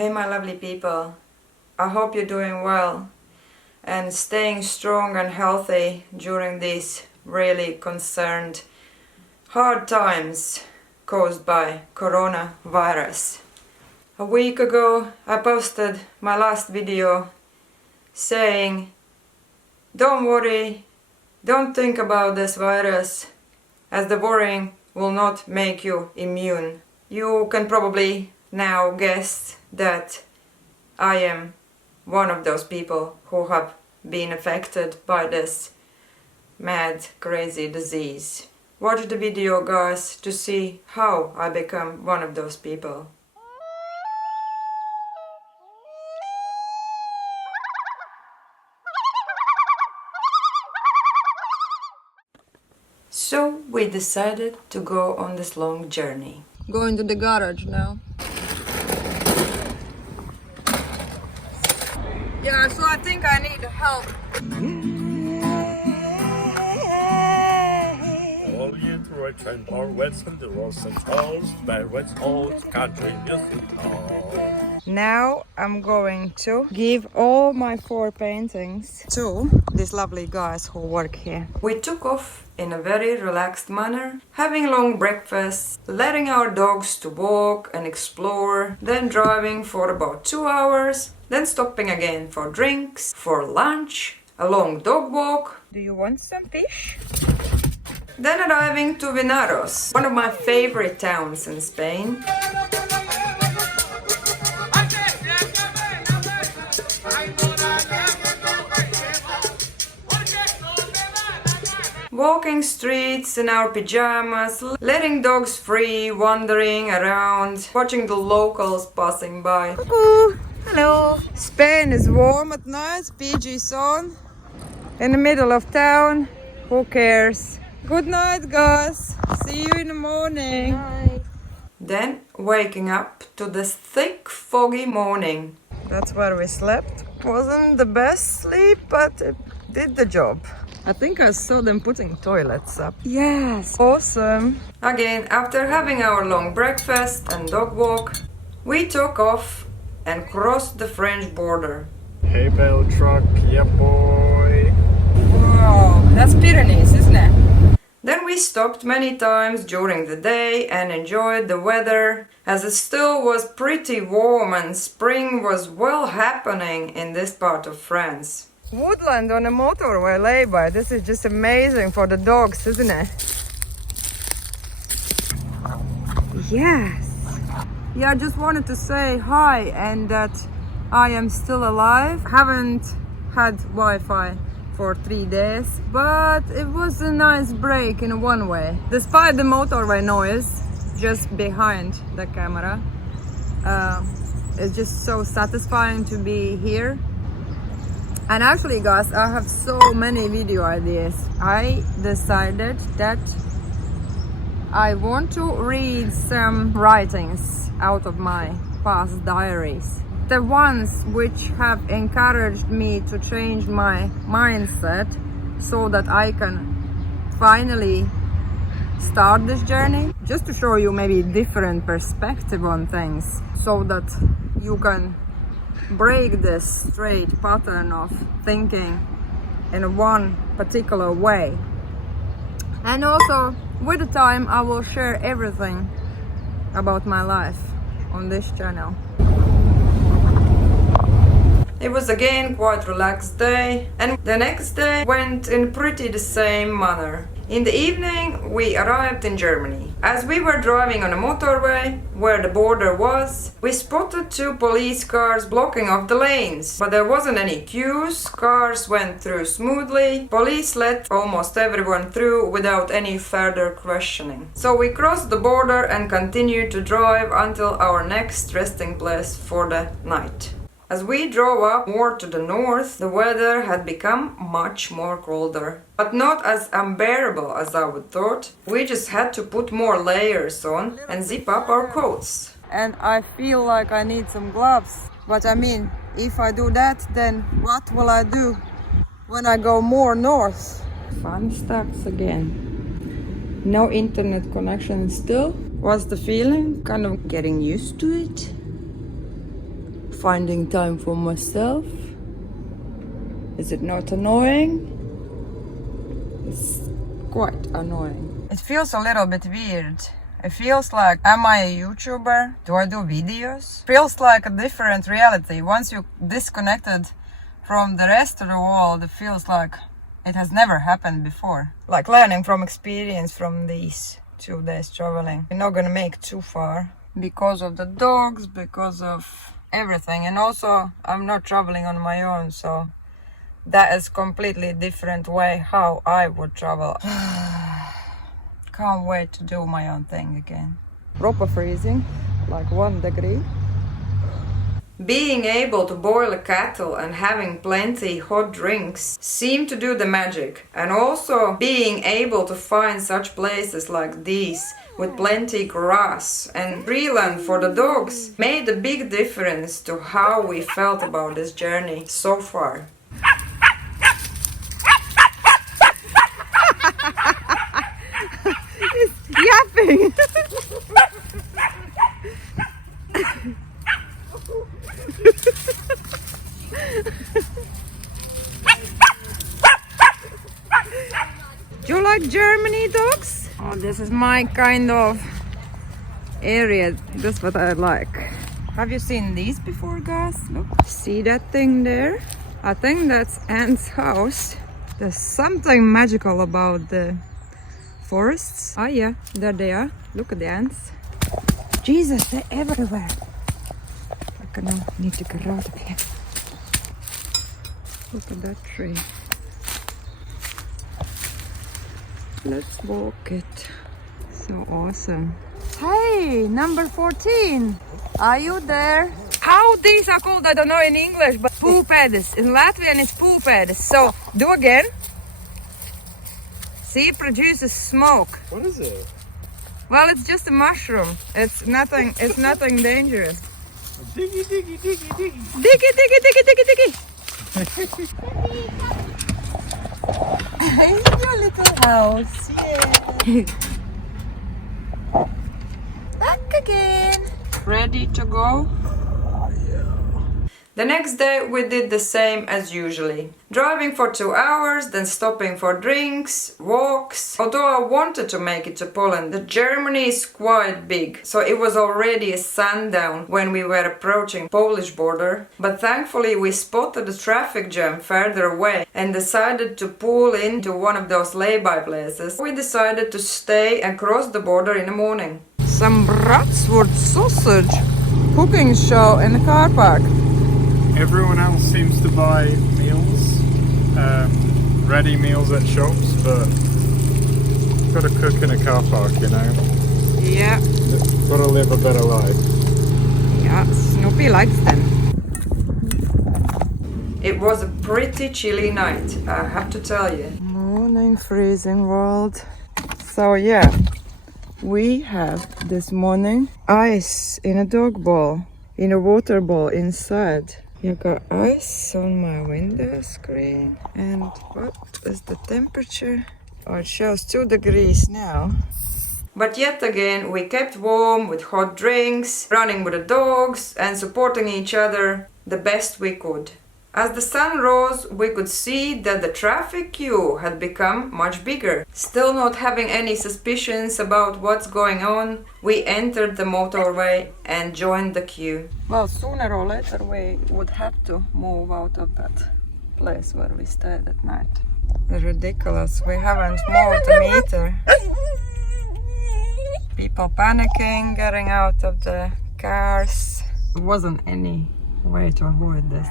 Hey my lovely people, I hope you're doing well and staying strong and healthy during these really concerned hard times caused by coronavirus. A week ago I posted my last video saying, don't worry, don't think about this virus, as the worrying will not make you immune. You can probably now guess that I am one of those people who have been affected by this mad, crazy disease. Watch the video, guys, to see how I become one of those people. So we decided to go on this long journey. Going to the garage now. Yeah, so I think I need help. All year to return our west and the rose and toast, by west old country music hall. Now I'm going to give all my 4 paintings to these lovely guys who work here. We took off in a very relaxed manner, having long breakfasts, letting our dogs to walk and explore, then driving for about 2 hours, then stopping again for drinks, for lunch, a long dog walk. Do you want some fish? Then arriving to Vinaros, one of my favorite towns in Spain. Walking streets in our pajamas, letting dogs free, wandering around, watching the locals passing by. Cuckoo! Hello! Spain is warm at night, PG's on, in the middle of town. Who cares? Good night, guys! See you in the morning! Bye. Then waking up to this thick, foggy morning. That's where we slept. Wasn't the best sleep, but it did the job. I think I saw them putting toilets up. Yes, awesome. Again, after having our long breakfast and dog walk, we took off and crossed the French border. Hey bell truck, yeah boy. Wow, that's Pyrenees, isn't it? Then we stopped many times during the day and enjoyed the weather, as it still was pretty warm and spring was well happening in this part of France. Woodland on a motorway lay-by. This is just amazing for the dogs, isn't it? Yes! Yeah, I just wanted to say hi and that I am still alive. Haven't had Wi-Fi for 3 days, but it was a nice break in one way. Despite the motorway noise just behind the camera, it's just so satisfying to be here. And actually, guys, I have so many video ideas. I decided that I want to read some writings out of my past diaries. The ones which have encouraged me to change my mindset so that I can finally start this journey. Just to show you maybe different perspective on things so that you can break this straight pattern of thinking in one particular way. And also, with the time, I will share everything about my life on this channel. It was again quite relaxed day, and the next day went in pretty the same manner. In the evening we arrived in Germany. As we were driving on a motorway where the border was, we spotted 2 police cars blocking off the lanes. But there wasn't any queues, cars went through smoothly, police let almost everyone through without any further questioning. So we crossed the border and continued to drive until our next resting place for the night. As we drove up more to the north, the weather had become much more colder, but not as unbearable as I would thought. We just had to put more layers on and zip up our coats. And I feel like I need some gloves. But I mean, if I do that, then what will I do when I go more north? Fun starts again. No internet connection still. What's the feeling? Kind of getting used to it. finding time for myself. Is it not annoying? It's quite annoying. It feels a little bit weird. It feels like, am I a YouTuber? Do I do videos? Feels like a different reality. Once you disconnected from the rest of the world, it feels like it has never happened before. Like learning from experience from these 2 days traveling. We're not gonna make too far because of the dogs, because of everything. And also, I'm not traveling on my own, so that is completely different way how I would travel. Can't wait to do my own thing again. Proper freezing, like 1 degree. Being able to boil a kettle and having plenty hot drinks seemed to do the magic. And also being able to find such places like these with plenty grass and free land for the dogs made a big difference to how we felt about this journey so far. Yapping! Do you like Germany dogs? Oh, this is my kind of area. That's what I like. Have you seen these before, guys? Look. See that thing there? I think that's Ant's house. There's something magical about the forests. Oh yeah, there they are. Look at the ants. Jesus, they're everywhere. I need to get out of here. Look at that tree. Let's walk it. So awesome. Hey, number 14. Are you there? How these are called, I don't know in English, but puupēdis. In Latvian it's puupēdis. So, do again. See, it produces smoke. What is it? Well, it's just a mushroom. It's nothing dangerous. Diggy, diggy, diggy, diggy. Diggy, diggy, diggy, diggy, diggy. In your little house, yeah. Back again. Ready to go? The next day we did the same as usually. Driving for 2 hours, then stopping for drinks, walks. Although I wanted to make it to Poland, the Germany is quite big, so it was already sundown when we were approaching Polish border. But thankfully we spotted a traffic jam further away and decided to pull into one of those lay-by places. We decided to stay and cross the border in the morning. Some Bratwurst sausage cooking show in the car park. Everyone else seems to buy meals, ready meals at shops, but got to cook in a car park, you know. Yeah. Got to live a better life. Yeah, Snoopy likes them. It was a pretty chilly night, I have to tell you. Morning freezing world. So yeah, we have this morning ice in a dog bowl, in a water bowl inside. You got ice on my window screen. And what is the temperature? Oh, it shows 2 degrees now. But yet again, we kept warm with hot drinks, running with the dogs and supporting each other the best we could. As the sun rose, we could see that the traffic queue had become much bigger. Still not having any suspicions about what's going on, we entered the motorway and joined the queue. Well, sooner or later we would have to move out of that place where we stayed at night. It's ridiculous, we haven't moved a meter. People panicking, getting out of the cars. There wasn't any way to avoid this.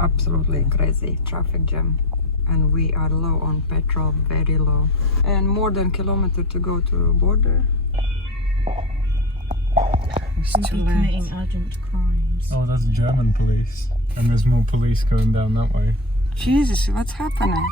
Absolutely crazy traffic jam, and we are low on petrol, very low, and more than a kilometer to go to the border. It's too late. Committing urgent crimes. Oh, that's German police, and there's more police going down that way. Jesus, what's happening?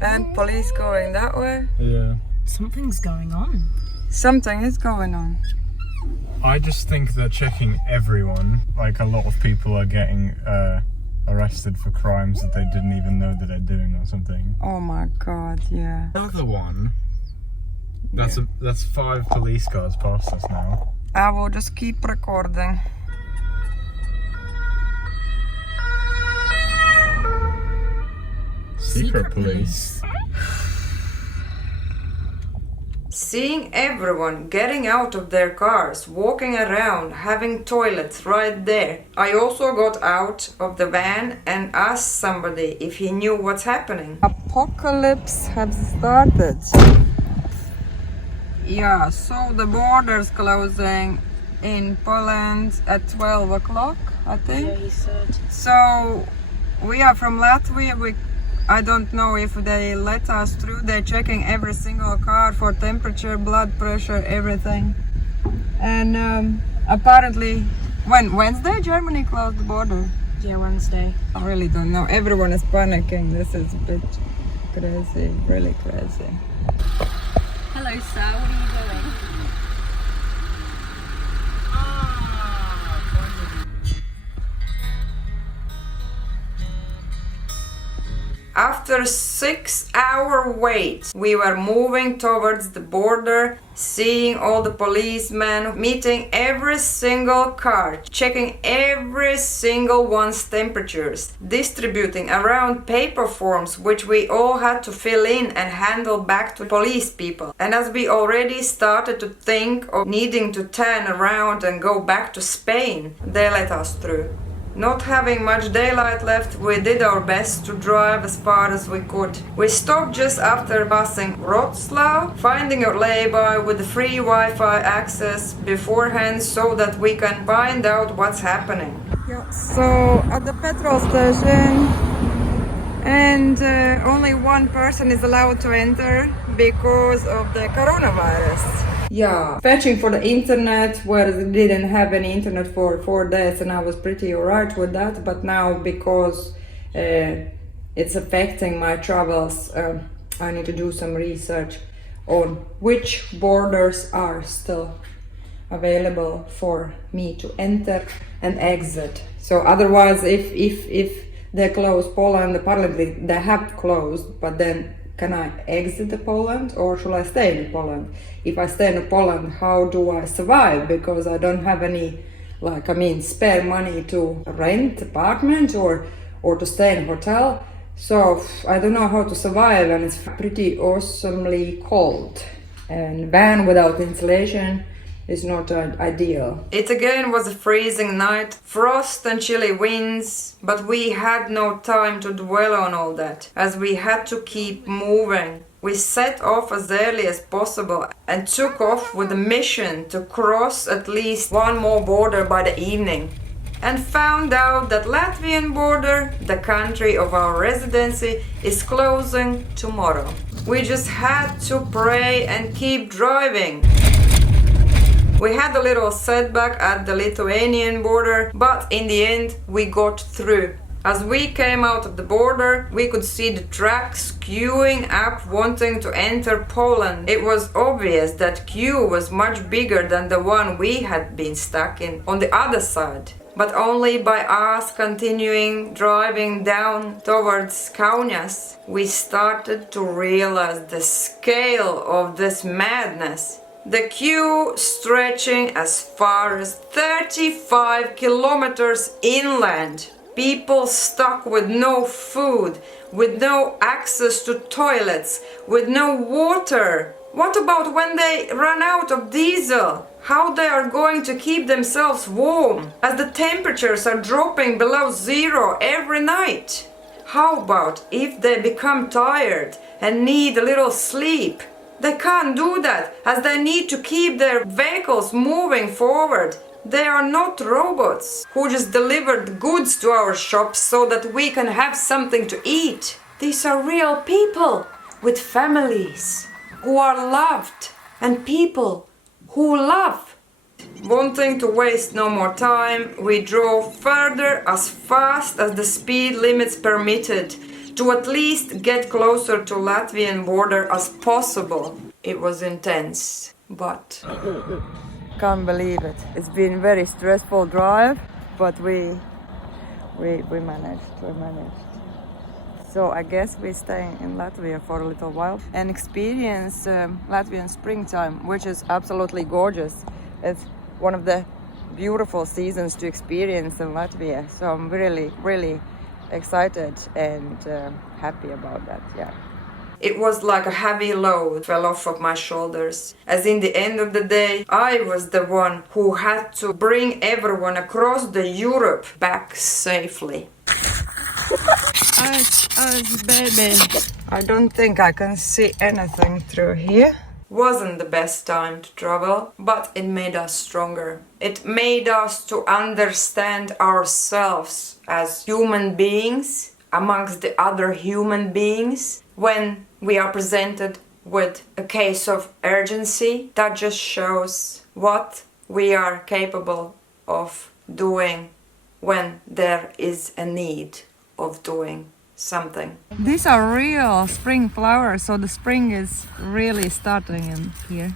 And police going that way? Yeah. Something's going on. Something is going on. I just think they're checking everyone. Like, a lot of people are getting arrested for crimes that they didn't even know that they're doing or something. Oh my god, yeah. Another one. That's 5 police cars past us now. I will just keep recording. Secret police. Seeing everyone getting out of their cars, walking around, having toilets right there. I also got out of the van and asked somebody if he knew what's happening. Apocalypse has started. Yeah, so the border's closing in Poland at 12 o'clock, I think. Yeah, he said. So we are from Latvia. I don't know if they let us through. They're checking every single car for temperature, blood pressure, everything. And apparently, Wednesday, Germany closed the border. Yeah, Wednesday. I really don't know. Everyone is panicking. This is a bit crazy, really crazy. Hello, sir. What are you doing? After a 6-hour wait, we were moving towards the border, seeing all the policemen, meeting every single car, checking every single one's temperatures, distributing around paper forms which we all had to fill in and handle back to police people. And as we already started to think of needing to turn around and go back to Spain, they let us through. Not having much daylight left, we did our best to drive as far as we could. We stopped just after passing Wrocław, finding a lay-by with the free Wi-Fi access beforehand so that we can find out what's happening. Yeah, so at the petrol station, and only one person is allowed to enter because of the coronavirus. Yeah, fetching for the internet where they didn't have any internet for 4 days, and I was pretty alright with that. But now, because it's affecting my travels, I need to do some research on which borders are still available for me to enter and exit. So otherwise, if they close Poland, apparently they have closed, but then can I exit Poland or should I stay in Poland? If I stay in Poland, how do I survive? Because I don't have any, spare money to rent apartment or to stay in a hotel. So I don't know how to survive, and it's pretty awesomely cold. And van without insulation is not ideal. It again was a freezing night, frost and chilly winds, but we had no time to dwell on all that, as we had to keep moving. We set off as early as possible and took off with a mission to cross at least one more border by the evening. And found out that Latvian border, the country of our residency, is closing tomorrow. We just had to pray and keep driving. We had a little setback at the Lithuanian border, but in the end we got through. As we came out of the border, we could see the trucks queuing up wanting to enter Poland. It was obvious that queue was much bigger than the one we had been stuck in on the other side. But only by us continuing driving down towards Kaunas, we started to realize the scale of this madness. The queue stretching as far as 35 kilometers inland. People stuck with no food, with no access to toilets, with no water. What about when they run out of diesel? How they are going to keep themselves warm, as the temperatures are dropping below zero every night? How about if they become tired and need a little sleep? They can't do that, as they need to keep their vehicles moving forward. They are not robots who just delivered goods to our shops so that we can have something to eat. These are real people with families who are loved, and people who love. Wanting to waste no more time, we drove further as fast as the speed limits permitted, to at least get closer to Latvian border as possible. It was intense, but can't believe it. It's been a very stressful drive, but we managed. So I guess we stay in Latvia for a little while and experience Latvian springtime, which is absolutely gorgeous. It's one of the beautiful seasons to experience in Latvia. So I'm really excited and happy about that, yeah. It was like a heavy load fell off of my shoulders, as in the end of the day, I was the one who had to bring everyone across the Europe back safely. Baby. I don't think I can see anything through here. Wasn't the best time to travel, but it made us stronger. It made us to understand ourselves as human beings amongst the other human beings. When we are presented with a case of urgency, that just shows what we are capable of doing when there is a need of doing something. These are real spring flowers, so the spring is really starting in here.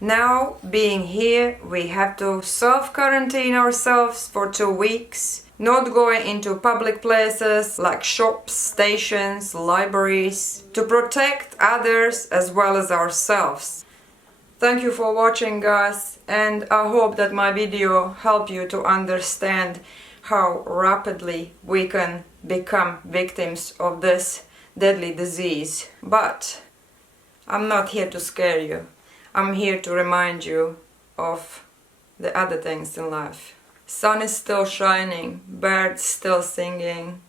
Now, being here, we have to self-quarantine ourselves for 2 weeks, not going into public places like shops, stations, libraries, to protect others as well as ourselves. Thank you for watching, guys, and I hope that my video helped you to understand how rapidly we can become victims of this deadly disease. But I'm not here to scare you. I'm here to remind you of the other things in life. Sun is still shining, birds still singing,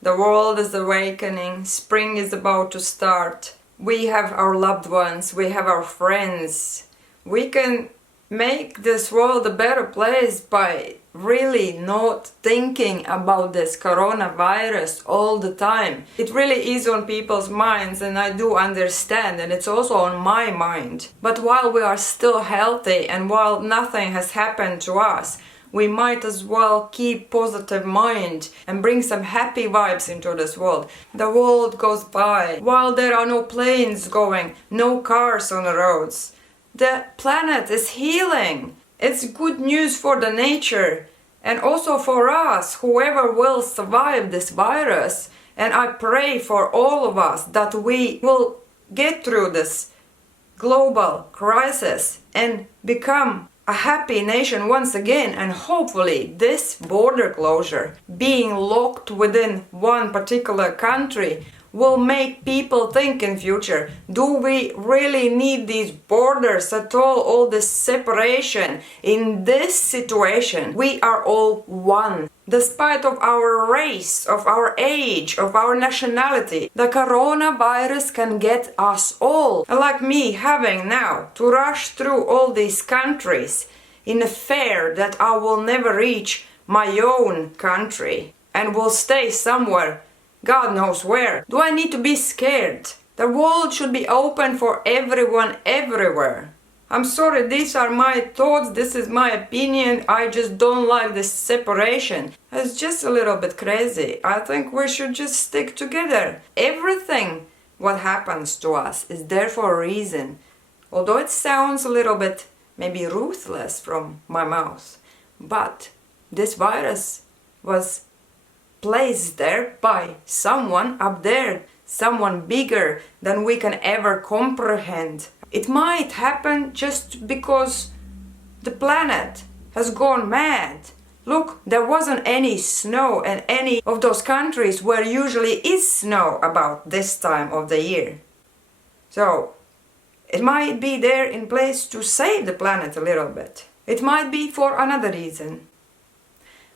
the world is awakening, spring is about to start. We have our loved ones, we have our friends. We can make this world a better place by really not thinking about this coronavirus all the time. It really is on people's minds, and I do understand, and it's also on my mind. But while we are still healthy and while nothing has happened to us, we might as well keep positive mind and bring some happy vibes into this world. The world goes by while there are no planes going, no cars on the roads. The planet is healing. It's good news for the nature and also for us, whoever will survive this virus. And I pray for all of us that we will get through this global crisis and become a happy nation once again, and hopefully this border closure, being locked within one particular country, will make people think in future, do we really need these borders at all this separation? In this situation, we are all one. Despite of our race, of our age, of our nationality, the coronavirus can get us all. Like me having now to rush through all these countries in a fear that I will never reach my own country and will stay somewhere, God knows where. Do I need to be scared? The world should be open for everyone everywhere. I'm sorry, these are my thoughts, this is my opinion, I just don't like this separation. It's just a little bit crazy. I think we should just stick together. Everything what happens to us is there for a reason. Although it sounds a little bit maybe ruthless from my mouth, but this virus was placed there by someone up there, someone bigger than we can ever comprehend. It might happen just because the planet has gone mad. Look, there wasn't any snow in any of those countries where usually is snow about this time of the year. So, it might be there in place to save the planet a little bit. It might be for another reason.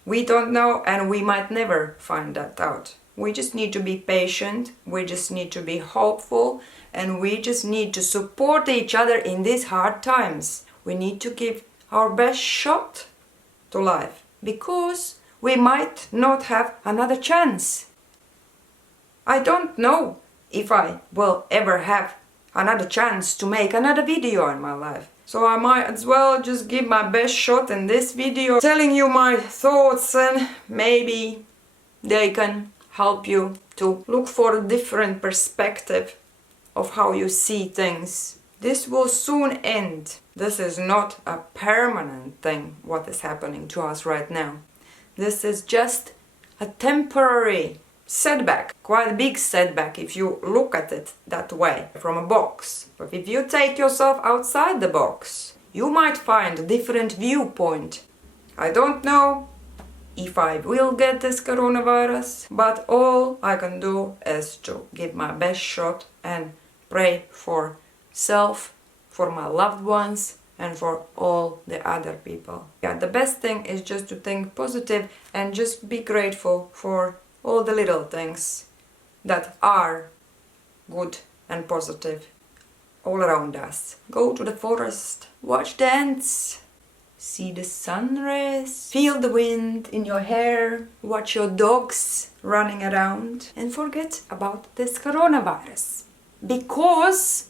We don't know, and we might never find that out. We just need to be patient, we just need to be hopeful, and we just need to support each other in these hard times. We need to give our best shot to life, because we might not have another chance. I don't know if I will ever have another chance to make another video in my life. So I might as well just give my best shot in this video, telling you my thoughts, and maybe they can help you to look for a different perspective of how you see things. This will soon end. This is not a permanent thing, what is happening to us right now. This is just a temporary setback, quite a big setback if you look at it that way, from a box. But if you take yourself outside the box, you might find a different viewpoint. I don't know if I will get this coronavirus, but all I can do is to give my best shot and pray for self, for my loved ones, and for all the other people. Yeah, the best thing is just to think positive and just be grateful for all the little things that are good and positive all around us. Go to the forest, watch the ants, see the sun rays, feel the wind in your hair, watch your dogs running around, and forget about this coronavirus. Because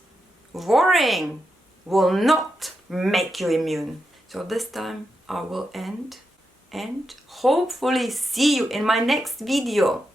worrying will not make you immune. So this time I will end and hopefully see you in my next video.